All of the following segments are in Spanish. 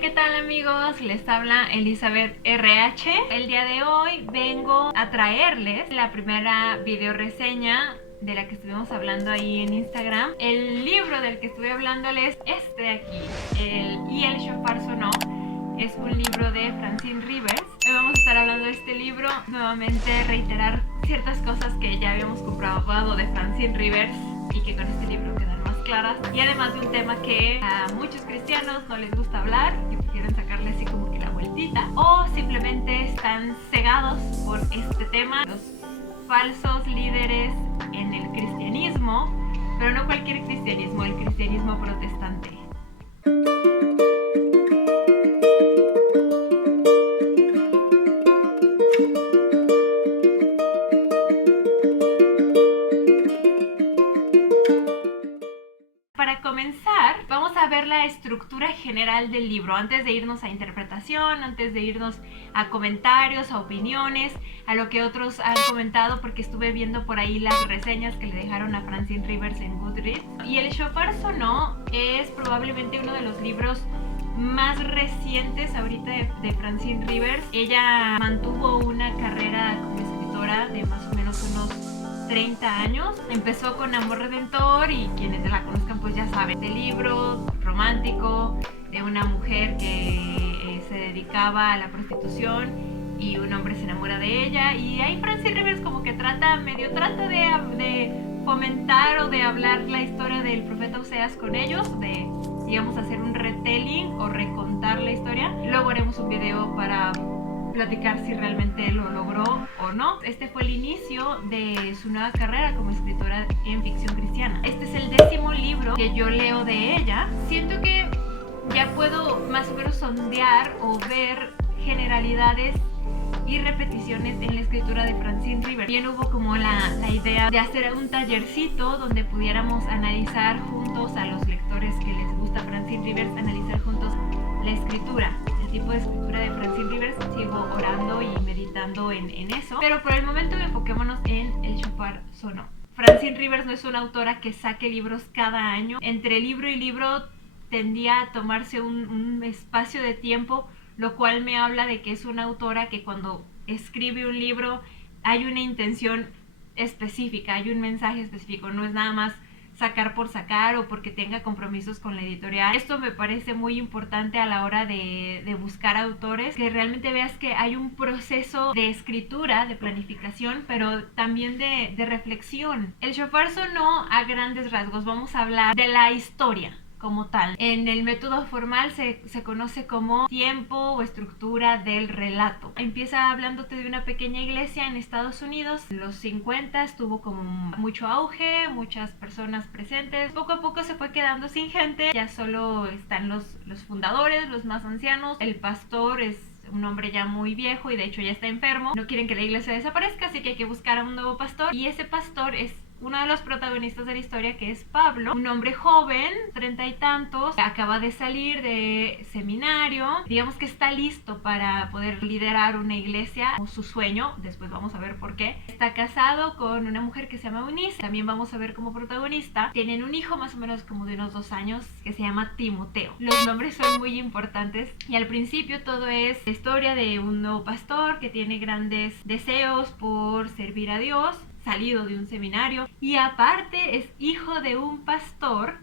Hola, ¿qué tal amigos? Les habla Elizabeth RH. El día de hoy vengo a traerles la primera video reseña de la que estuvimos hablando ahí en Instagram. El libro del que estuve hablándoles es este de aquí, Y el Shofar sonó. Es un libro de Francine Rivers. Hoy vamos a estar hablando de este libro, nuevamente reiterar ciertas cosas que ya habíamos comprobado de Francine Rivers y que con este libro quedan más claras, y además de un tema que a muchos cristianos no les gusta hablar y quieren sacarle así como que la vueltita, o simplemente están cegados por este tema, los falsos líderes en el cristianismo, pero no cualquier cristianismo, el cristianismo protestante. Para comenzar, vamos a ver la estructura general del libro, antes de irnos a interpretación, antes de irnos a comentarios, a opiniones, a lo que otros han comentado, porque estuve viendo por ahí las reseñas que le dejaron a Francine Rivers en Goodreads. Y El Shofar sonó es probablemente uno de los libros más recientes ahorita de Francine Rivers. Ella mantuvo una carrera como escritora de más o menos unos 30 años. Empezó con Amor Redentor, y quienes la conozcan pues ya saben, este libro romántico de una mujer que se dedicaba a la prostitución y un hombre se enamora de ella, y ahí Francine Rivers como que trata de fomentar o de hablar la historia del profeta Oseas con ellos, de digamos hacer un retelling o recontar la historia. Luego haremos un video para platicar si realmente lo logró o no. Este fue el inicio de su nueva carrera como escritora en ficción cristiana. Este es el 10º libro que yo leo de ella. Siento que ya puedo más o menos sondear o ver generalidades y repeticiones en la escritura de Francine Rivers. Bien, hubo como la idea de hacer un tallercito donde pudiéramos analizar juntos, a los lectores que les gusta Francine Rivers, analizar juntos la escritura, el tipo de escritura de Francine Rivers. Sigo orando y meditando en eso, pero por el momento enfoquémonos en El Shofar sonó. Francine Rivers no es una autora que saque libros cada año. Entre libro y libro tendía a tomarse un espacio de tiempo, lo cual me habla de que es una autora que cuando escribe un libro hay una intención específica, hay un mensaje específico, no es nada más sacar por sacar o porque tenga compromisos con la editorial. Esto me parece muy importante a la hora de buscar autores, que realmente veas que hay un proceso de escritura, de planificación, pero también de reflexión. El Shofar sonó a grandes rasgos. Vamos a hablar de la historia como tal. En el método formal se conoce como tiempo o estructura del relato. Empieza hablándote de una pequeña iglesia en Estados Unidos. En los 50 estuvo como mucho auge, muchas personas presentes. Poco a poco se fue quedando sin gente. Ya solo están los fundadores, los más ancianos. El pastor es un hombre ya muy viejo y de hecho ya está enfermo. No quieren que la iglesia desaparezca, así que hay que buscar a un nuevo pastor. Y ese pastor es uno de los protagonistas de la historia, que es Pablo, un hombre joven, 30 y tantos, acaba de salir de seminario, digamos que está listo para poder liderar una iglesia, o su sueño, después vamos a ver por qué. Está casado con una mujer que se llama Eunice, también vamos a ver como protagonista. Tienen un hijo más o menos como de unos 2 años que se llama Timoteo. Los nombres son muy importantes, y al principio todo es la historia de un nuevo pastor que tiene grandes deseos por servir a Dios, salido de un seminario, y aparte es hijo de un pastor,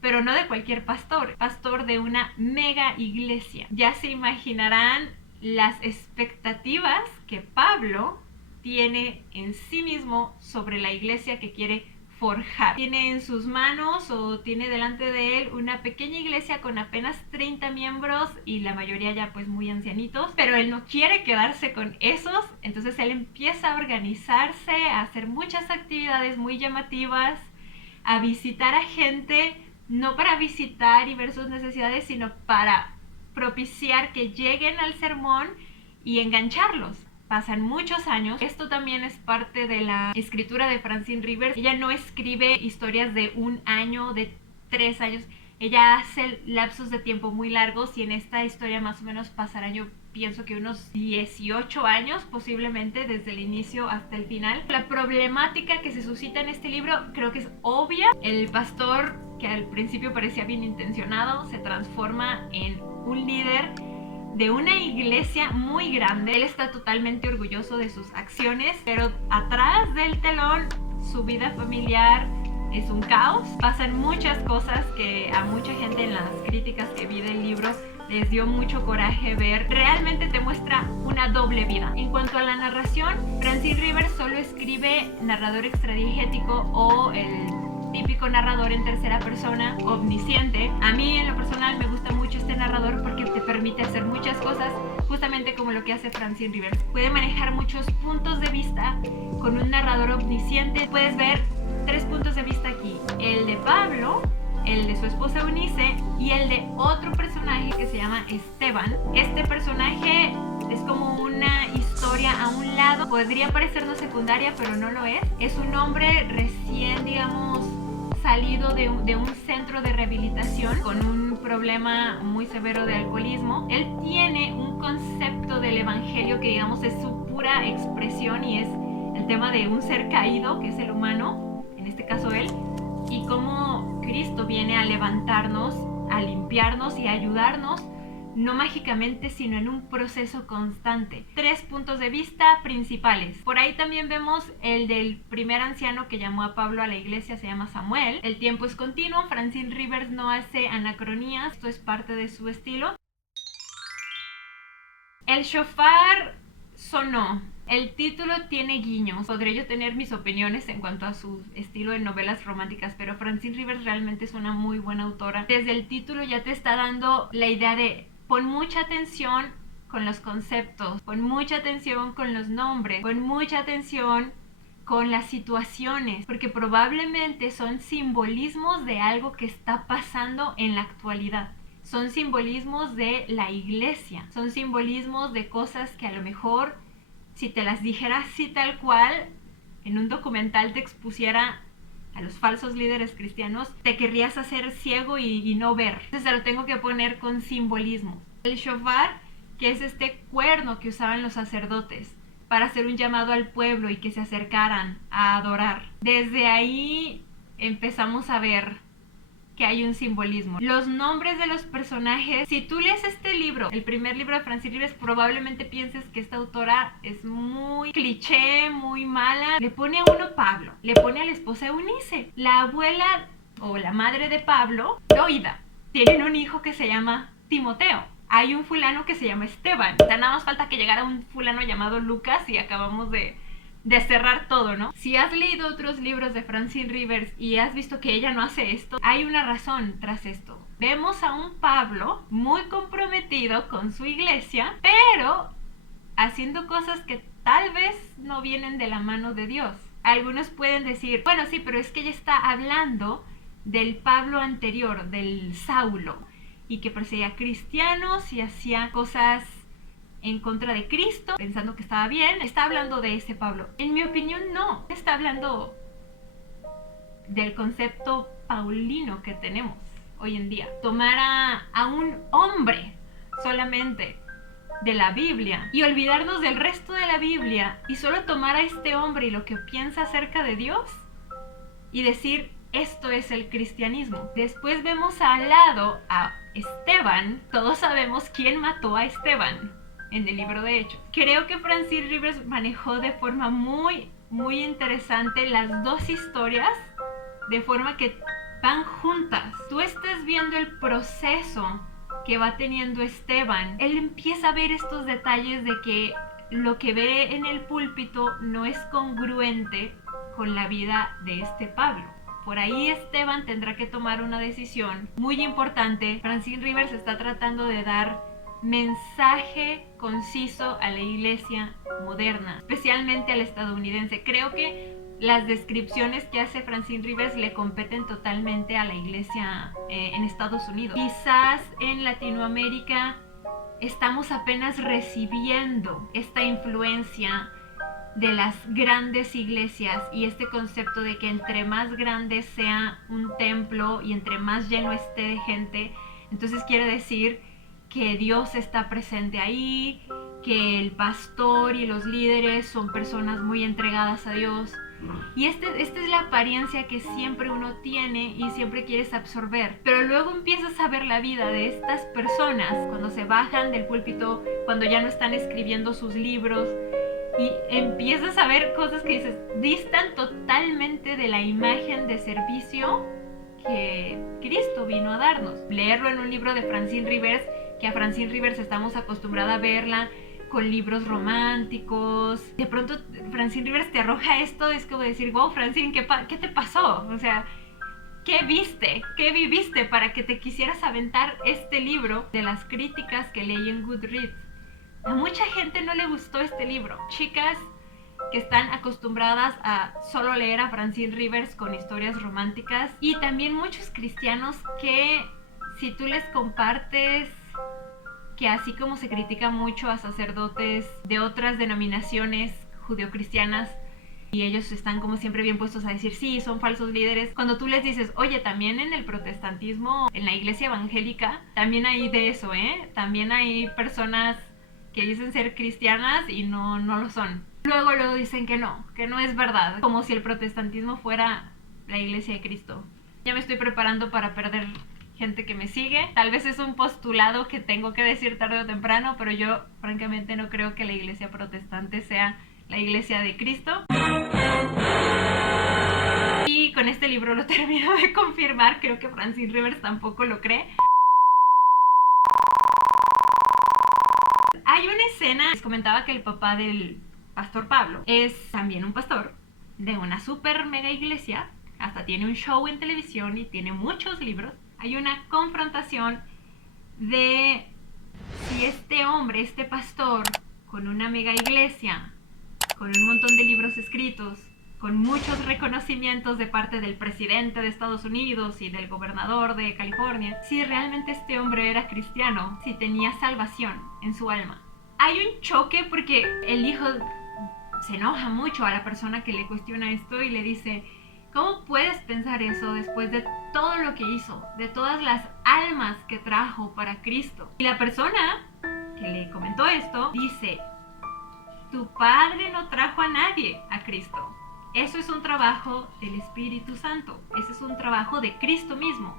pero no de cualquier pastor, pastor de una mega iglesia. Ya se imaginarán las expectativas que Pablo tiene en sí mismo sobre la iglesia que quiere forjar. Tiene en sus manos, o tiene delante de él, una pequeña iglesia con apenas 30 miembros y la mayoría ya pues muy ancianitos, pero él no quiere quedarse con esos. Entonces él empieza a organizarse, a hacer muchas actividades muy llamativas, a visitar a gente, no para visitar y ver sus necesidades, sino para propiciar que lleguen al sermón y engancharlos. Pasan muchos años. Esto también es parte de la escritura de Francine Rivers. Ella no escribe historias de 1 año, de 3 años. Ella hace lapsos de tiempo muy largos, y en esta historia más o menos pasarán, yo pienso que unos 18 años posiblemente, desde el inicio hasta el final. La problemática que se suscita en este libro creo que es obvia. El pastor, que al principio parecía bien intencionado, se transforma en un líder de una iglesia muy grande. Él está totalmente orgulloso de sus acciones, pero atrás del telón su vida familiar es un caos. Pasan muchas cosas que a mucha gente en las críticas que vi del libro les dio mucho coraje ver. Realmente te muestra una doble vida. En cuanto a la narración, Francine Rivers solo escribe narrador extradigético o el típico narrador en tercera persona omnisciente. A mí en lo personal me gusta mucho este narrador porque te permite hacer muchas cosas, justamente como lo que hace Francine Rivers. Puede manejar muchos puntos de vista con un narrador omnisciente. Puedes ver 3 puntos de vista aquí: el de Pablo, el de su esposa Eunice y el de otro personaje que se llama Esteban. Este personaje es como una historia a un lado, podría parecernos secundaria, pero no lo es. Es un hombre recién, digamos, salido de un centro de rehabilitación con un problema muy severo de alcoholismo. Él tiene un concepto del evangelio que, digamos, es su pura expresión, y es el tema de un ser caído, que es el humano, en este caso él, y cómo Cristo viene a levantarnos, a limpiarnos y a ayudarnos, no mágicamente, sino en un proceso constante. 3 puntos de vista principales. Por ahí también vemos el del primer anciano que llamó a Pablo a la iglesia, se llama Samuel. El tiempo es continuo. Francine Rivers no hace anacronías, esto es parte de su estilo. El shofar sonó. El título tiene guiños. Podré yo tener mis opiniones en cuanto a su estilo de novelas románticas, pero Francine Rivers realmente es una muy buena autora. Desde el título ya te está dando la idea de pon mucha atención con los conceptos, pon mucha atención con los nombres, pon mucha atención con las situaciones, porque probablemente son simbolismos de algo que está pasando en la actualidad. Son simbolismos de la iglesia, son simbolismos de cosas que a lo mejor, si te las dijera así tal cual, en un documental te expusiera a los falsos líderes cristianos, te querrías hacer ciego y no ver. Entonces se lo tengo que poner con simbolismo. El shofar, que es este cuerno que usaban los sacerdotes para hacer un llamado al pueblo y que se acercaran a adorar. Desde ahí empezamos a ver que hay un simbolismo. Los nombres de los personajes, si tú lees este libro, el primer libro de Francine Rivers, probablemente pienses que esta autora es muy cliché, muy mala. Le pone a uno Pablo, le pone a la esposa Eunice, la abuela o la madre de Pablo, Loida. Tienen un hijo que se llama Timoteo. Hay un fulano que se llama Esteban. O sea, nada más falta que llegara un fulano llamado Lucas y acabamos de cerrar todo, ¿no? Si has leído otros libros de Francine Rivers y has visto que ella no hace esto, hay una razón tras esto. Vemos a un Pablo muy comprometido con su iglesia, pero haciendo cosas que tal vez no vienen de la mano de Dios. Algunos pueden decir, bueno, sí, pero es que ella está hablando del Pablo anterior, del Saulo, y que perseguía cristianos y hacía cosas en contra de Cristo, pensando que estaba bien. Está hablando de ese Pablo. En mi opinión, no. Está hablando del concepto paulino que tenemos hoy en día. Tomar a un hombre solamente de la Biblia y olvidarnos del resto de la Biblia y solo tomar a este hombre y lo que piensa acerca de Dios y decir, esto es el cristianismo. Después vemos al lado a Esteban. Todos sabemos quién mató a Esteban en el libro de Hechos. Creo que Francine Rivers manejó de forma muy interesante las dos historias, de forma que van juntas. Tú estás viendo el proceso que va teniendo Esteban. Él empieza a ver estos detalles de que lo que ve en el púlpito no es congruente con la vida de este Pablo. Por ahí Esteban tendrá que tomar una decisión muy importante. Francine Rivers está tratando de dar mensaje conciso a la iglesia moderna, especialmente a la estadounidense. Creo que las descripciones que hace Francine Rivers le competen totalmente a la iglesia en Estados Unidos. Quizás en Latinoamérica estamos apenas recibiendo esta influencia de las grandes iglesias y este concepto de que entre más grande sea un templo y entre más lleno esté de gente, entonces quiere decir que Dios está presente ahí, que el pastor y los líderes son personas muy entregadas a Dios. Y esta es la apariencia que siempre uno tiene y siempre quieres absorber. Pero luego empiezas a ver la vida de estas personas cuando se bajan del púlpito, cuando ya no están escribiendo sus libros, y empiezas a ver cosas que dices, distan totalmente de la imagen de servicio que Cristo vino a darnos. Leerlo en un libro de Francine Rivers, que a Francine Rivers estamos acostumbrados a verla con libros románticos. De pronto Francine Rivers te arroja esto, es como decir, wow, Francine, ¿qué te pasó? O sea, ¿qué viste? ¿Qué viviste para que te quisieras aventar este libro? De las críticas que leí en Goodreads, a mucha gente no le gustó este libro. Chicas que están acostumbradas a solo leer a Francine Rivers con historias románticas, y también muchos cristianos que si tú les compartes que así como se critica mucho a sacerdotes de otras denominaciones judeocristianas y ellos están como siempre bien puestos a decir sí, son falsos líderes, cuando tú les dices, oye, también en el protestantismo, en la iglesia evangélica, también hay de eso, también hay personas que dicen ser cristianas y no lo son. Luego dicen que no es verdad, como si el protestantismo fuera la iglesia de Cristo. Ya me estoy preparando para perder gente que me sigue. Tal vez es un postulado que tengo que decir tarde o temprano, pero yo francamente no creo que la iglesia protestante sea la iglesia de Cristo. Y con este libro lo termino de confirmar, creo que Francine Rivers tampoco lo cree. Hay una escena, les comentaba que el papá del pastor Pablo es también un pastor de una super mega iglesia, hasta tiene un show en televisión y tiene muchos libros. Hay una confrontación de si este hombre, este pastor, con una mega iglesia, con un montón de libros escritos, con muchos reconocimientos de parte del presidente de Estados Unidos y del gobernador de California, si realmente este hombre era cristiano, si tenía salvación en su alma. Hay un choque porque el hijo se enoja mucho a la persona que le cuestiona esto y le dice, ¿cómo puedes pensar eso después de todo lo que hizo, de todas las almas que trajo para Cristo? Y la persona que le comentó esto dice, tu padre no trajo a nadie a Cristo. Eso es un trabajo del Espíritu Santo. Ese es un trabajo de Cristo mismo.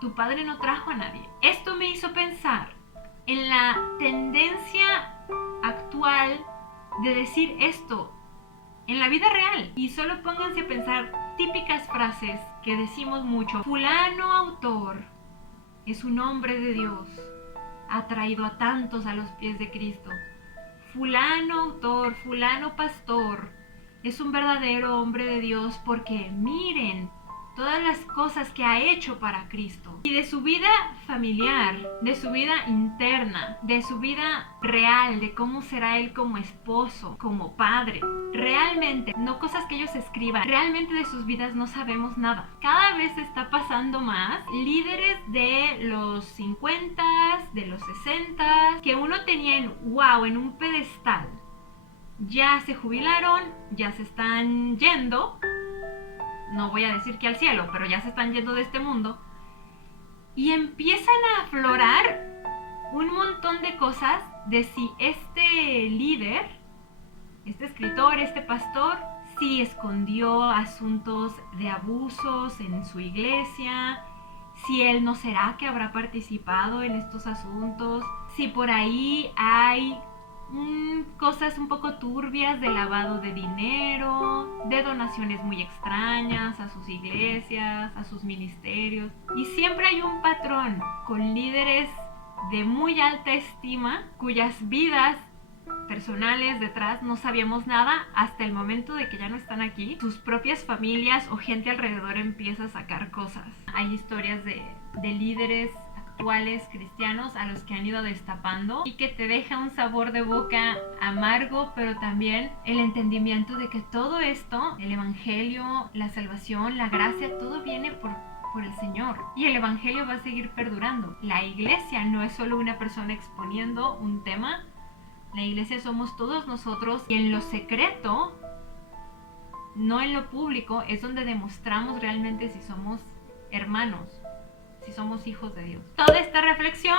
Tu padre no trajo a nadie. Esto me hizo pensar en la tendencia actual de decir esto en la vida real. Y solo pónganse a pensar típicas frases que decimos mucho. Fulano autor es un hombre de Dios. Ha traído a tantos a los pies de Cristo. Fulano autor, fulano pastor es un verdadero hombre de Dios porque miren todas las cosas que ha hecho para Cristo. Y de su vida familiar, de su vida interna, de su vida real, de cómo será él como esposo, como padre. Realmente, no cosas que ellos escriban, realmente de sus vidas no sabemos nada. Cada vez está pasando más líderes de los 50, de los 60, que uno tenía en un pedestal. Ya se jubilaron, ya se están yendo. No voy a decir que al cielo, pero ya se están yendo de este mundo. Y empiezan a aflorar un montón de cosas de si este líder, este escritor, este pastor, si escondió asuntos de abusos en su iglesia, si él no será que habrá participado en estos asuntos, si por ahí hay cosas un poco turbias de lavado de dinero, de donaciones muy extrañas a sus iglesias, a sus ministerios. Y siempre hay un patrón con líderes de muy alta estima cuyas vidas personales detrás no sabíamos nada hasta el momento de que ya no están aquí. Sus propias familias o gente alrededor empieza a sacar cosas. Hay historias de líderes actuales cristianos a los que han ido destapando y que te deja un sabor de boca amargo, pero también el entendimiento de que todo esto, el evangelio, la salvación, la gracia, todo viene por el Señor y el evangelio va a seguir perdurando. La iglesia no es solo una persona exponiendo un tema, la iglesia somos todos nosotros y en lo secreto, no en lo público, es donde demostramos realmente si somos hermanos, si somos hijos de Dios. Toda esta reflexión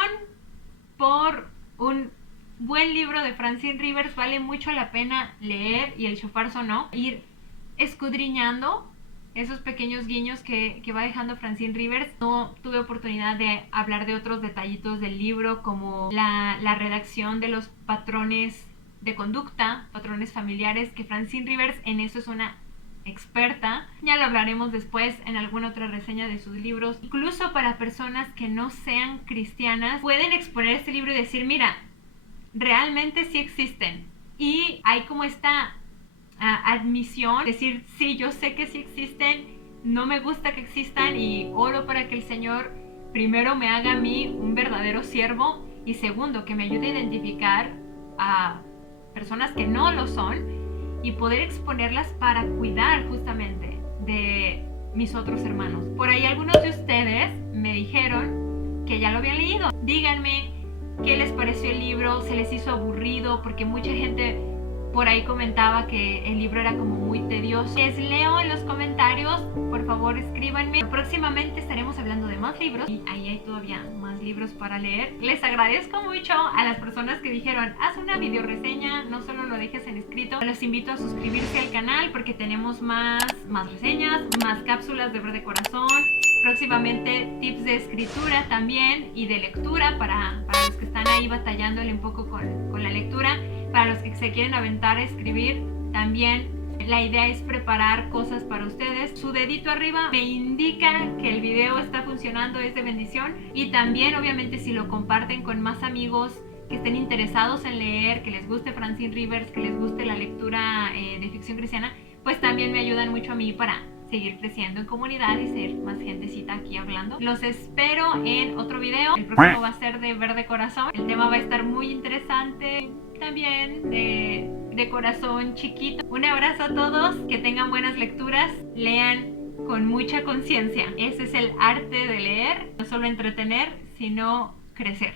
por un buen libro de Francine Rivers vale mucho la pena leer, y el shofar sonó, ir escudriñando esos pequeños guiños que va dejando Francine Rivers. No tuve oportunidad de hablar de otros detallitos del libro, como la redacción de los patrones de conducta, patrones familiares, que Francine Rivers en eso es una experta. Ya lo hablaremos después en alguna otra reseña de sus libros. Incluso para personas que no sean cristianas, pueden exponer este libro y decir, mira, realmente sí existen. Y hay como esta admisión, decir, sí, yo sé que sí existen, no me gusta que existan y oro para que el Señor primero me haga a mí un verdadero siervo y segundo, que me ayude a identificar a personas que no lo son y poder exponerlas para cuidar justamente de mis otros hermanos. Por ahí algunos de ustedes me dijeron que ya lo habían leído. Díganme qué les pareció el libro, se les hizo aburrido, porque mucha gente por ahí comentaba que el libro era como muy tedioso. Les leo en los comentarios, por favor escríbanme. Próximamente estaremos hablando de más libros y ahí hay todavía más libros para leer. Les agradezco mucho a las personas que dijeron, haz una video reseña, no solo lo dejes en escrito. Los invito a suscribirse al canal porque tenemos más reseñas, más cápsulas de Verde Corazón. Próximamente tips de escritura también y de lectura para los que están ahí batallándole un poco con la lectura. Para los que se quieren aventar a escribir también, la idea es preparar cosas para ustedes. Su dedito arriba me indica que el video está funcionando, es de bendición. Y también obviamente si lo comparten con más amigos que estén interesados en leer, que les guste Francine Rivers, que les guste la lectura de ficción cristiana, pues también me ayudan mucho a mí para seguir creciendo en comunidad y ser más gentecita aquí hablando. Los espero en otro video. El próximo va a ser de Verde Corazón. El tema va a estar muy interesante, también de corazón chiquito. Un abrazo a todos, que tengan buenas lecturas, lean con mucha conciencia. Ese es el arte de leer, no solo entretener, sino crecer.